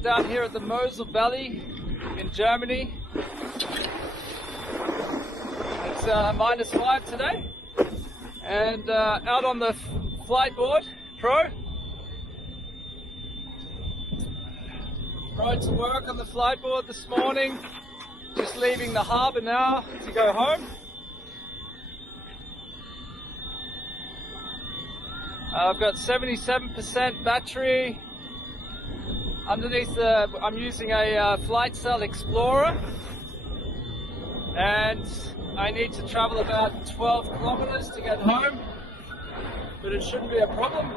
down here at the Mosel Valley in Germany. It's -5 today, and out on the Fliteboard Pro. Rode to work on the Fliteboard this morning, just leaving the harbour now to go home. I've got 77% battery. Underneath I'm using a Flight Cell Explorer, and I need to travel about 12 kilometers to get home, but it shouldn't be a problem.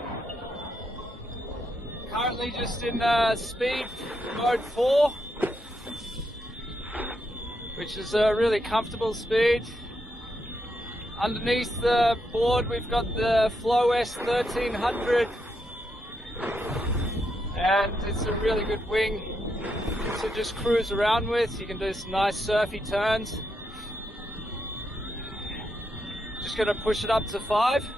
Currently just in speed mode 4, which is a really comfortable speed. Underneath the board we've got the Flow S1300, and it's a really good wing to just cruise around with. You can do some nice surfy turns. Just going to push it up to 5,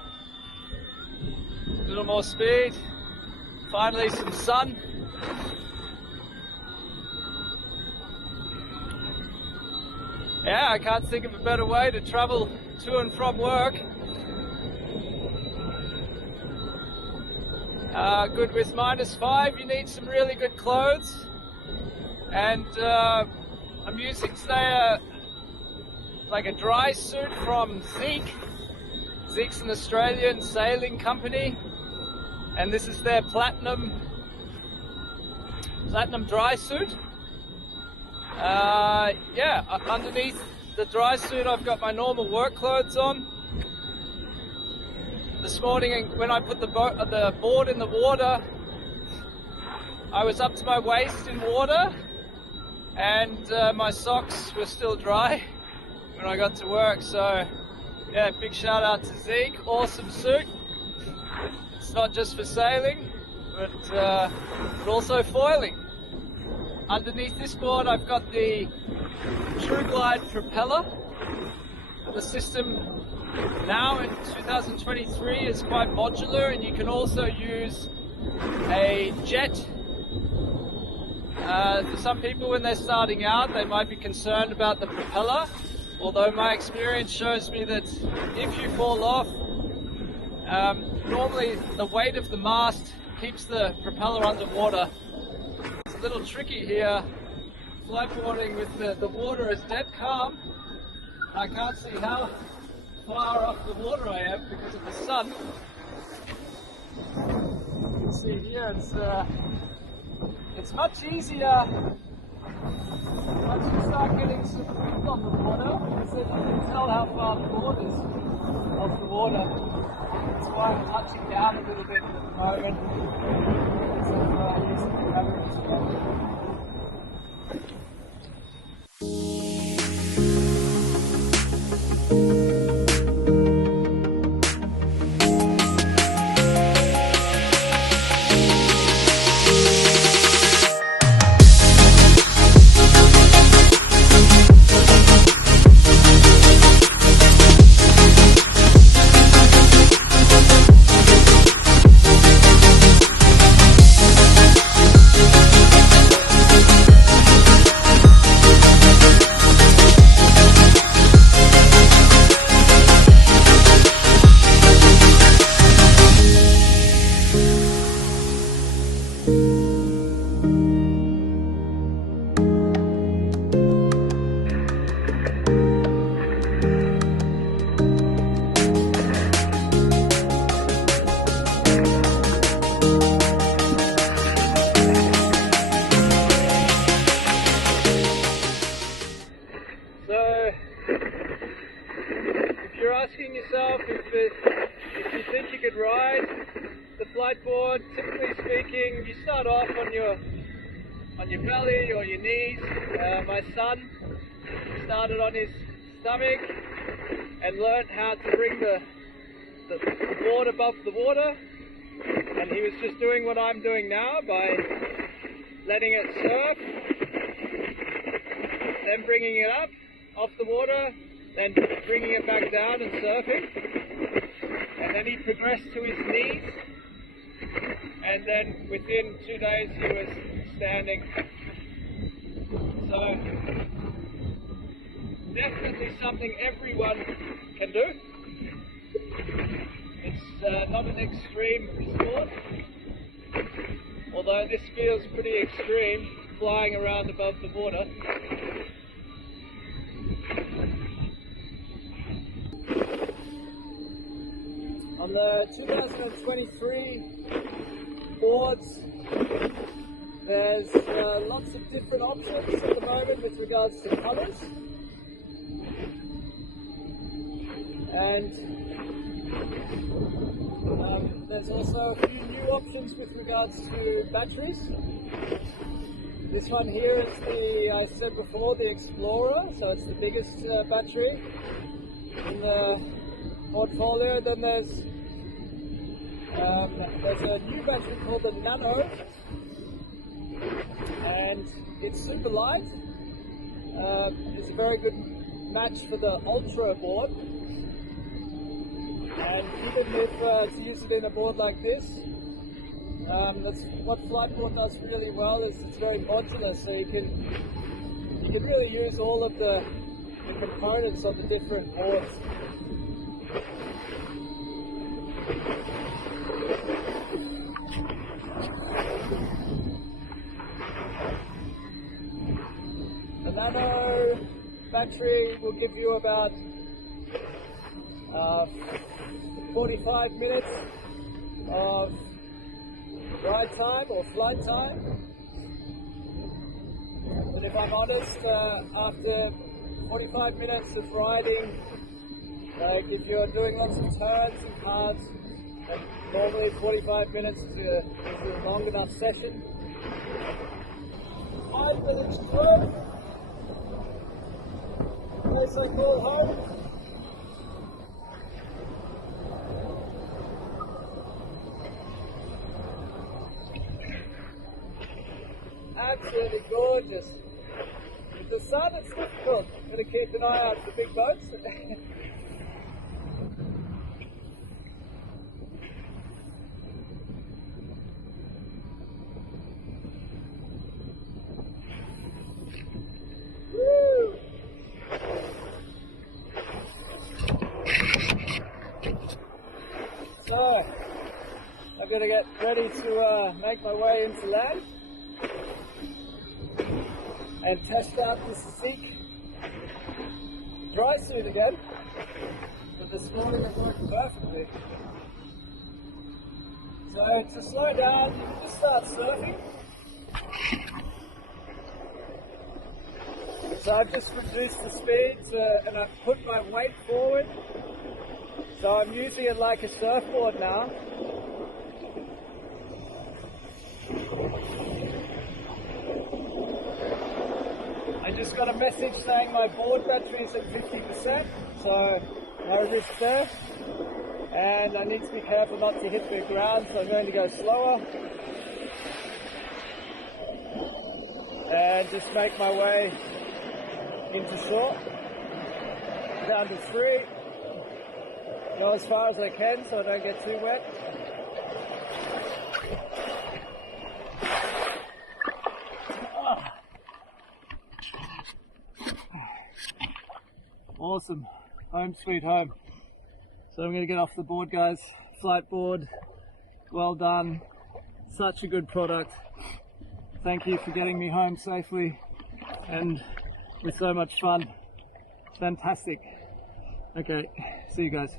a little more speed. Finally some sun. Yeah, I can't think of a better way to travel to and from work. Good with -5, you need some really good clothes, and I'm using today like a dry suit from Zeke. Zeke's an Australian sailing company, and this is their platinum dry suit. Yeah, underneath the dry suit I've got my normal work clothes on. This morning when I put the board in the water, I was up to my waist in water, and my socks were still dry when I got to work. So yeah, big shout out to Zeke. Awesome suit. It's not just for sailing, but also foiling. Underneath this board I've got the True Glide propeller. The system now in 2023 is quite modular, and you can also use a jet. For some people when they're starting out, they might be concerned about the propeller, although my experience shows me that if you fall off, normally the weight of the mast keeps the propeller underwater. It's a little tricky here, fliteboarding with the water is dead calm. I can't see how far off the water I am because of the sun. You can see here it's much easier once you start getting some wind on the water, because then you can tell how far the board is off the water. That's why I'm touching down a little bit at the moment, because I'm using the camera. Asking yourself if you think you could ride the Fliteboard, typically speaking, you start off on your belly or your knees. My son started on his stomach and learned how to bring the board above the water, and he was just doing what I'm doing now by letting it surf, then bringing it up off the water, then bringing it back down and surfing, and then he progressed to his knees, and then within 2 days he was standing. So definitely something everyone can do. It's not an extreme sport, although this feels pretty extreme, flying around above the water. On the 2023 boards, there's lots of different options at the moment with regards to colours, and there's also a few new options with regards to batteries. This one here is the, I said before, the Explorer, so it's the biggest battery in the portfolio. Then there's a new battery called the Nano, and it's super light. It's a very good match for the Ultra board, and even if to use it in a board like this, that's what Fliteboard does really well, is it's very modular, so you can really use all of the components of the different boards. The Nano battery will give you about 45 minutes of ride time or flight time. But if I'm honest, after 45 minutes of riding, like if you're doing lots of turns and cards, normally 45 minutes is a long enough session. 5 minutes through, place I call home. Absolutely gorgeous. With the sun, it's difficult. I'm going to keep an eye out for big boats. Woo! So, I'm going to get ready to make my way into land and test out this Seek dry suit again, but this morning it worked perfectly. So to slow down, you can just start surfing. So I've just reduced the speed and I've put my weight forward, so I'm using it like a surfboard now. I just got a message saying my board battery is at 50%, so no risk there. And I need to be careful not to hit the ground, so I'm going to go slower. And just make my way into shore, down to 3. Go as far as I can so I don't get too wet. Awesome, home sweet home. So I'm going to get off the board, guys. Fliteboard, well done, such a good product. Thank you for getting me home safely and with so much fun. Fantastic. Okay, see you guys.